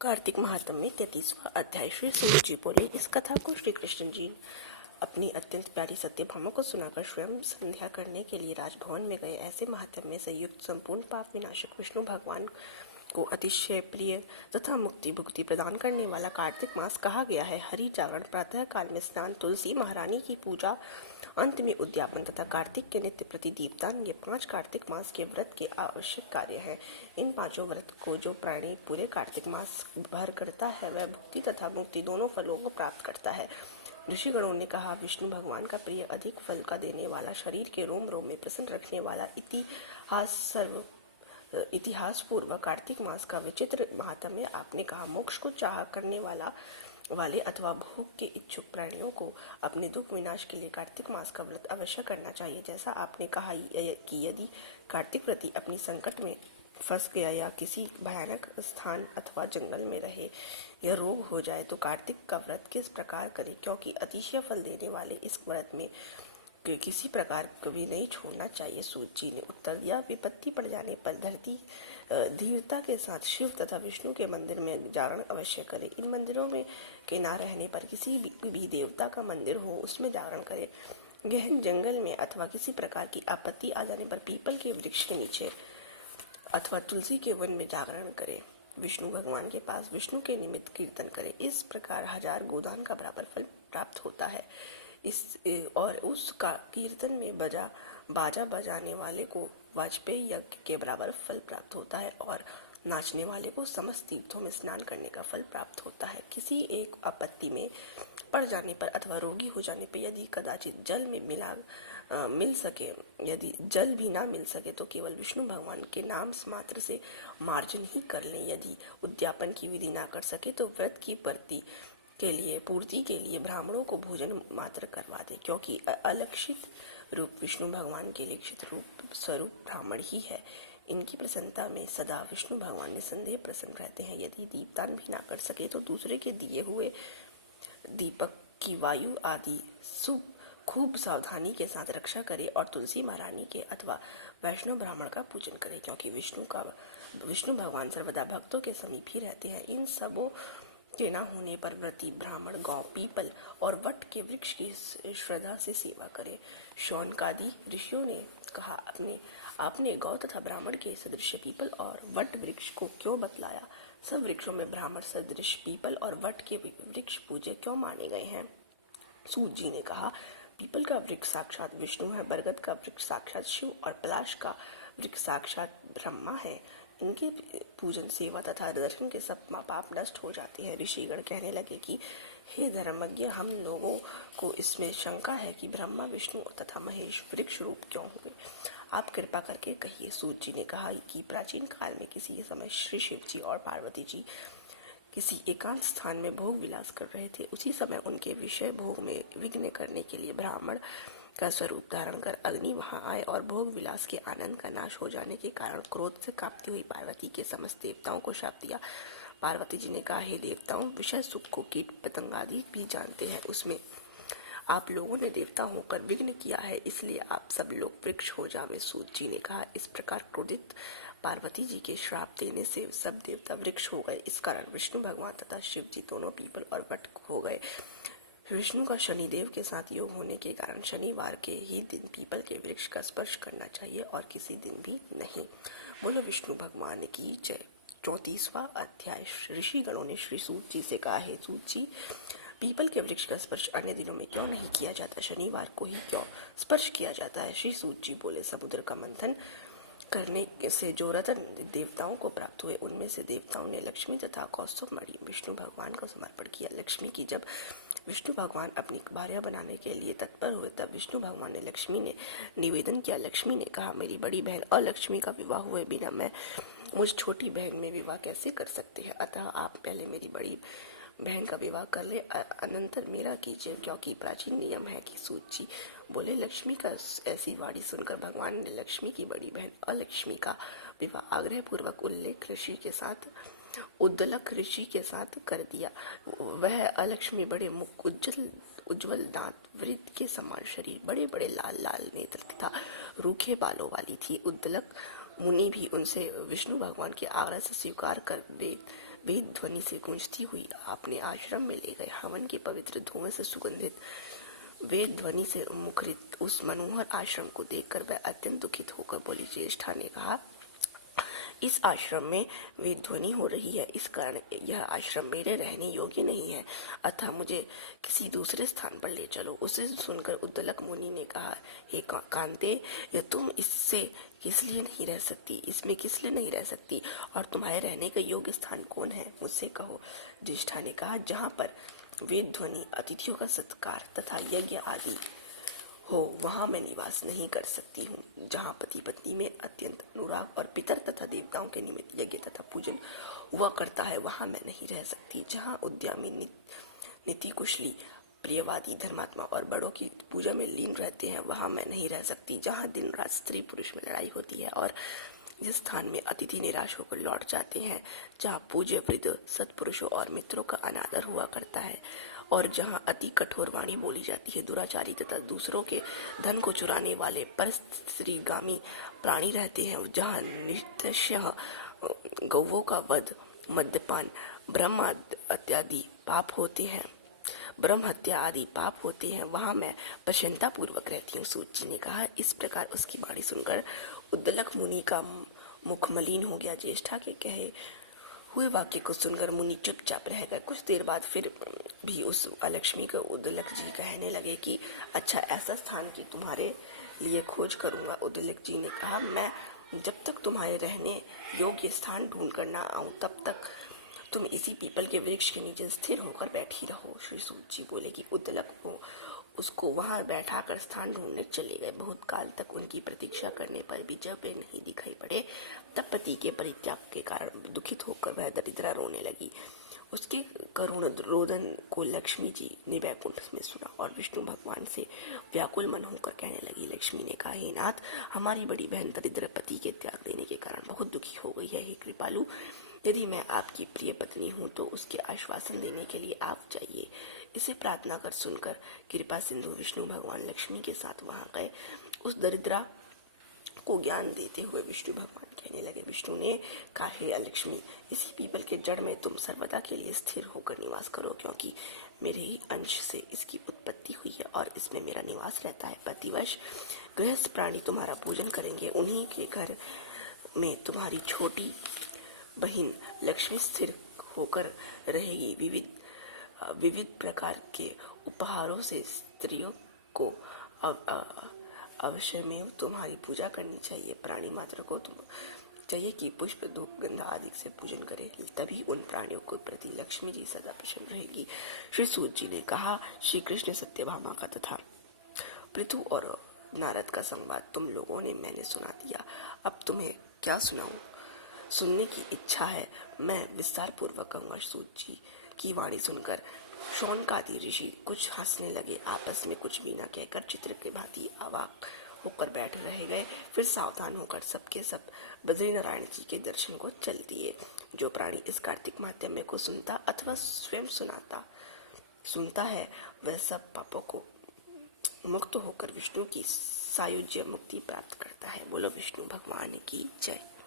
कार्तिक महात्म्य में 33वां अध्याय। श्री सूर्य जी बोले, इस कथा को श्री कृष्ण जी अपनी अत्यंत प्यारी सत्यभामा को सुनाकर स्वयं संध्या करने के लिए राजभवन में गए। ऐसे महात्म्य से युक्त संपूर्ण पाप विनाशक विष्णु भगवान को अतिशय प्रिय तथा मुक्ति भुक्ति प्रदान करने वाला कार्तिक मास कहा गया है। हरि जागरण, प्रातः काल में स्नान, तुलसी महारानी की पूजा, अंत में उद्यापन तथा कार्तिक के नित्य प्रति दीपदान, ये 5 कार्तिक मास के व्रत के आवश्यक कार्य हैं। इन 5 व्रत को जो प्राणी पूरे कार्तिक मास भर करता है वह भुक्ति तथा मुक्ति दोनों फलों को प्राप्त करता है। ऋषिगणों ने कहा, विष्णु भगवान का प्रिय अधिक फल का देने वाला, शरीर के रोम रोम में प्रसन्न रखने वाला, इतिहास पूर्व कार्तिक मास का विचित्र महात्म्य आपने कहा। मोक्ष को चाह करने वाले अथवा भोग के इच्छुक प्राणियों को अपने दुख विनाश के लिए कार्तिक मास का व्रत अवश्य करना चाहिए। जैसा आपने कहा कि यदि कार्तिक व्रती अपनी संकट में फंस गया या किसी भयानक स्थान अथवा जंगल में रहे या रोग हो जाए तो कार्तिक का व्रत किस प्रकार करे, क्योंकि अतिशय फल देने वाले इस व्रत में किसी प्रकार कभी नहीं छोड़ना चाहिए। सूत जी ने उत्तर दिया, विपत्ति पड़ जाने पर धीरता के साथ शिव तथा विष्णु के मंदिर में जागरण अवश्य करे। इन मंदिरों में के ना रहने पर किसी भी देवता का मंदिर हो उसमें जागरण करे। गहन जंगल में अथवा किसी प्रकार की आपत्ति आ जाने पर पीपल के वृक्ष के नीचे अथवा तुलसी के वन में जागरण करे। विष्णु भगवान के पास विष्णु के निमित्त कीर्तन करे। इस प्रकार 1000 गोदान का बराबर फल प्राप्त होता है। और उसका कीर्तन में बाजा बजाने वाले को वाजपेयी यज्ञ के बराबर फल प्राप्त होता है और नाचने वाले को समस्त तीर्थों में स्नान करने का फल प्राप्त होता है। किसी एक आपत्ति में पड़ जाने पर अथवा रोगी हो जाने पर यदि कदाचित जल में मिल सके, यदि जल भी ना मिल सके तो केवल विष्णु भगवान के नाम मात्र से मार्जन ही कर लें। यदि उद्यापन की विधि ना कर सके तो व्रत की पूर्ति के लिए ब्राह्मणों को भोजन मात्र करवा दे, क्योंकि अलक्षित रूप विष्णु भगवान के लिखित रूप स्वरूप ब्राह्मण ही है। इनकी प्रसन्नता में सदा विष्णु भगवान निसंदेह प्रसन्न रहते हैं। यदि दीपदान भी ना कर सके तो दूसरे के दिए हुए दीपक की वायु आदि खूब सावधानी के साथ रक्षा करे और तुलसी महारानी के अथवा वैष्णव ब्राह्मण का पूजन करे, क्योंकि विष्णु भगवान सर्वदा भक्तों के समीप ही रहते हैं। इन सबों के न होने पर व्रती ब्राह्मण गौ, पीपल और वट के वृक्ष की श्रद्धा से सेवा करे। शौनकादि ऋषियों ने कहा, आपने गौ तथा ब्राह्मण के सदृश पीपल और वट वृक्ष को क्यों बतलाया? सब वृक्षों में ब्राह्मण सदृश पीपल और वट के वृक्ष पूज्य क्यों माने गए हैं? सूत जी ने कहा, पीपल का वृक्ष साक्षात विष्णु है, बरगद का वृक्ष साक्षात शिव और पलाश का वृक्ष साक्षात ब्रह्मा है। इनके पूजन, सेवा तथा दर्शन के सब पाप नष्ट हो जाते हैं। ऋषिगण कहने लगे कि हे धर्मज्ञ, हम लोगों को इसमें शंका है कि ब्रह्मा, विष्णु तथा महेश वृक्ष रूप क्यों हुए? आप कृपा करके कहिए। सूत जी ने कहा कि प्राचीन काल में किसी समय श्री शिव जी और पार्वती जी किसी एकांत स्थान में भोग विलास कर रहे थे। उसी समय उनके विषय भोग में विघ्न करने के लिए ब्राह्मण का स्वरूप धारण कर अग्नि वहां आए और भोग विलास के आनंद का नाश हो जाने के कारण क्रोध से कांपती हुई पार्वती के समस्त देवताओं को शाप दिया। पार्वती जी ने कहा, हे देवताओं, विषय सुख को कीट पतंग आदि भी जानते हैं, उसमें आप लोगों ने देवता होकर विघ्न किया है, इसलिए आप सब लोग वृक्ष हो जावे। सूत जी ने कहा, इस प्रकार क्रोधित पार्वती जी के श्राप देने से सब देवता वृक्ष हो गए। इस कारण विष्णु भगवान तथा शिव जी दोनों पीपल और वट हो गए। विष्णु का शनिदेव के साथ योग होने के कारण शनिवार के ही दिन पीपल के वृक्ष का स्पर्श करना चाहिए और किसी दिन भी नहीं। बोलो विष्णु भगवान की जय। 34वां अध्याय। ऋषि गणों ने श्री सूत जी से कहा, हे सूत जी, पीपल के वृक्ष का स्पर्श अन्य दिनों में क्यों नहीं किया जाता, शनिवार को ही क्यों स्पर्श किया जाता है? श्री सूत जी बोले, समुद्र का मंथन करने से जो रत्न देवताओं को प्राप्त हुए उनमें से देवताओं ने लक्ष्मी तथा कौस्तुभ मणि विष्णु भगवान को समर्पण किया। लक्ष्मी की जब विष्णु भगवान अपनी भार्या बनाने के लिए तत्पर हुए तब विष्णु भगवान ने लक्ष्मी ने निवेदन किया। लक्ष्मी ने कहा, मेरी बड़ी बहन अलक्ष्मी का विवाह हुए बिना मैं मुझ छोटी बहन में विवाह कैसे कर सकते हैं? अतः आप पहले मेरी बड़ी बहन का विवाह कर ले, अनंतर मेरा कीजिए, क्योंकि प्राचीन नियम है कि सूत जी बोले। लक्ष्मी का ऐसी वाणी सुनकर भगवान ने लक्ष्मी की बड़ी बहन अलक्ष्मी का विवाह आग्रह पूर्वक उद्दलक ऋषि के साथ कर दिया। वह अलक्ष्मी बड़े मुख, उज्जवल दांत, वृद्ध के समान शरीर, बड़े बड़े लाल लाल नेत्र तथा रूखे बालों वाली थी। उद्दलक मुनि भी उनसे विष्णु भगवान के आग्रह से स्वीकार कर वेद ध्वनि से गूंजती हुई आपने आश्रम में ले गए। हवन के पवित्र धुएं से सुगंधित वेद ध्वनि से मुखरित उस मनोहर आश्रम को देखकर वह अत्यंत दुखित होकर बोली। ज्येष्ठा ने कहा, इस आश्रम में वेद ध्वनि हो रही है, इस कारण यह आश्रम मेरे रहने योग्य नहीं है, अतः मुझे किसी दूसरे स्थान पर ले चलो। उसे सुनकर उद्दलक मुनि ने कहा, हे कांते, यह तुम इससे किस लिए नहीं रह सकती, इसमें किस लिए नहीं रह सकती, और तुम्हारे रहने का योग्य स्थान कौन है, मुझसे कहो। ज्येष्ठा ने कहा, जहाँ पर वेद ध्वनि, अतिथियों का सत्कार तथा यज्ञ आदि हो, वहां मैं निवास नहीं कर सकती हूँ। जहाँ पति पत्नी में अत्यंत अनुराग और पितर तथा देवताओं के निमित्त यज्ञ तथा पूजन हुआ करता है, वहां मैं नहीं रह सकती। जहाँ उद्यमी नीति कुशली प्रियवादी धर्मात्मा और बड़ों की पूजा में लीन रहते हैं, वहां मैं नहीं रह सकती। जहाँ दिन रात स्त्री पुरुष में लड़ाई होती है और जिस स्थान में अतिथि निराश होकर लौट जाते हैं, जहाँ पूज्य वृद्ध सत्पुरुषों और मित्रों का अनादर हुआ करता है, और जहाँ अति कठोर वाणी बोली जाती है, दुराचारी तथा दूसरों के धन को चुराने वाले परस्त्रीगामी प्राणी रहते हैं, जहाँ निश्चय गौवों का वध, मद्यपान, ब्रह्म हत्या आदि पाप होते हैं, वहां मैं प्रसन्नता पूर्वक रहती हूँ। सूत जी ने कहा। इस प्रकार उसकी वाणी सुनकर उद्दलक मुनि का मुख मलिन हो गया। ज्येष्ठा के कहे हुए वाक्य को सुनकर मुनि चुपचाप रह गए। कुछ देर बाद फिर भी उस अलक्ष्मी को उद्दलक जी कहने लगे कि अच्छा, ऐसा स्थान की तुम्हारे लिए खोज करूंगा। उद्दलक जी ने कहा, मैं जब तक तुम्हारे रहने योग्य स्थान ढूंढ कर ना आऊं, तब तक तुम इसी पीपल के वृक्ष के नीचे स्थिर होकर बैठी रहो। श्री सूत जी बोले कि उद्दलक को उसको वहां बैठाकर स्थान ढूंढने चले गए। बहुत काल तक उनकी प्रतीक्षा करने पर भी जब वे नहीं दिखाई पड़े, तब पति के परित्याग के कारण दुखित होकर वह दरिद्रा रोने लगी। उसके करुण रोदन को लक्ष्मी जी ने वैकुंठ में सुना और विष्णु भगवान से व्याकुल मन होकर कहने लगी। लक्ष्मी ने कहा, हे नाथ, हमारी बड़ी बहन दरिद्र पति के त्याग देने के कारण बहुत दुखी हो गई है। हे कृपालु, यदि मैं आपकी प्रिय पत्नी हूँ तो उसके आश्वासन देने के लिए आप जाइए। इसे प्रार्थना कर सुनकर कृपा सिंधु विष्णु भगवान लक्ष्मी के साथ वहां गए। उस दरिद्रा को ज्ञान देते हुए विष्णु भगवान कहने लगे। विष्णु ने कहा, हे लक्ष्मी, इसी पीपल के जड़ में तुम सर्वदा के लिए स्थिर होकर निवास करो, क्योंकि मेरे ही अंश से इसकी उत्पत्ति हुई है और इसमें मेरा निवास रहता है। पतिवश गृहस्थ प्राणी तुम्हारा पूजन करेंगे, उन्हीं के घर में तुम्हारी छोटी बहन लक्ष्मी स्थिर होकर रहेगी। विविध प्रकार के उपहारों से स्त्रियों को अवश्य में तुम्हारी पूजा करनी चाहिए। प्राणी मात्र को तुम चाहिए कि पुष्प, धूप, गंधा आदि से पूजन करे, तभी उन प्राणियों के प्रति लक्ष्मी जी सदा प्रसन्न रहेगी। श्री सूत जी ने कहा, श्री कृष्ण सत्यभामा का तथा पृथु और नारद का संवाद तुम लोगों ने मैंने सुना दिया। अब तुम्हें क्या सुनाऊं? सुनने की इच्छा है, मैं विस्तार पूर्वक कहूंगा। सूत जी की वाणी सुनकर शौनकादि ऋषि कुछ हंसने लगे, आपस में कुछ भी न कहकर चित्र के भांति अवाक होकर बैठ रह गए। फिर सावधान होकर सबके सब बद्रीनारायण जी के दर्शन को चल दिए। जो प्राणी इस कार्तिक माध्यम को सुनता अथवा स्वयं सुनता है, वह सब पापों को मुक्त होकर विष्णु की सायुज्य मुक्ति प्राप्त करता है। बोलो विष्णु भगवान की जय।